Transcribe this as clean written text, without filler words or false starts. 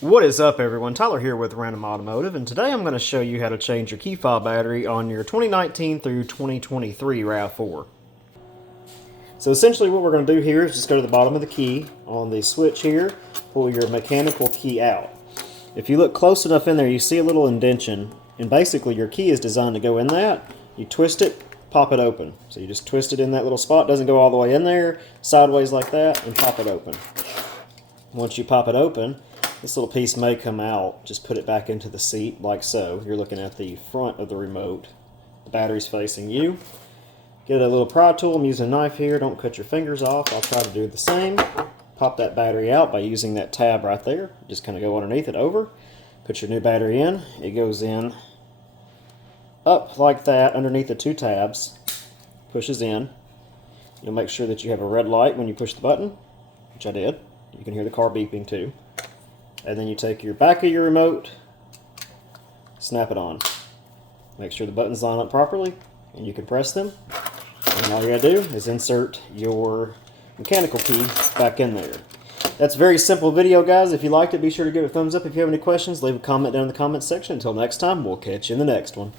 What is up, everyone? Tyler here with Random Automotive, and today I'm going to show you how to change your key fob battery on your 2019 through 2023 RAV4. So essentially what we're going to do here is just go to the bottom of the key on the switch here, pull your mechanical key out. If you look close enough in there, you see a little indentation, and basically your key is designed to go in that. You twist it, pop it open. So you just twist it in that little spot, doesn't go all the way in there, sideways like that, and pop it open. Once you pop it open, this little piece may come out. Just put it back into the seat like so. You're looking at the front of the remote. The battery's facing you. Get a little pry tool. I'm using a knife here. Don't cut your fingers off. I'll try to do the same. Pop that battery out by using that tab right there. Just kind of go underneath it over. Put your new battery in. It goes in up like that underneath the two tabs. Pushes in. You'll make sure that you have a red light when you push the button, which I did. You can hear the car beeping too. And then you take your back of your remote, snap it on. Make sure the buttons line up properly, and you can press them. And all you gotta do is insert your mechanical key back in there. That's a very simple video, guys. If you liked it, be sure to give it a thumbs up. If you have any questions, leave a comment down in the comments section. Until next time, we'll catch you in the next one.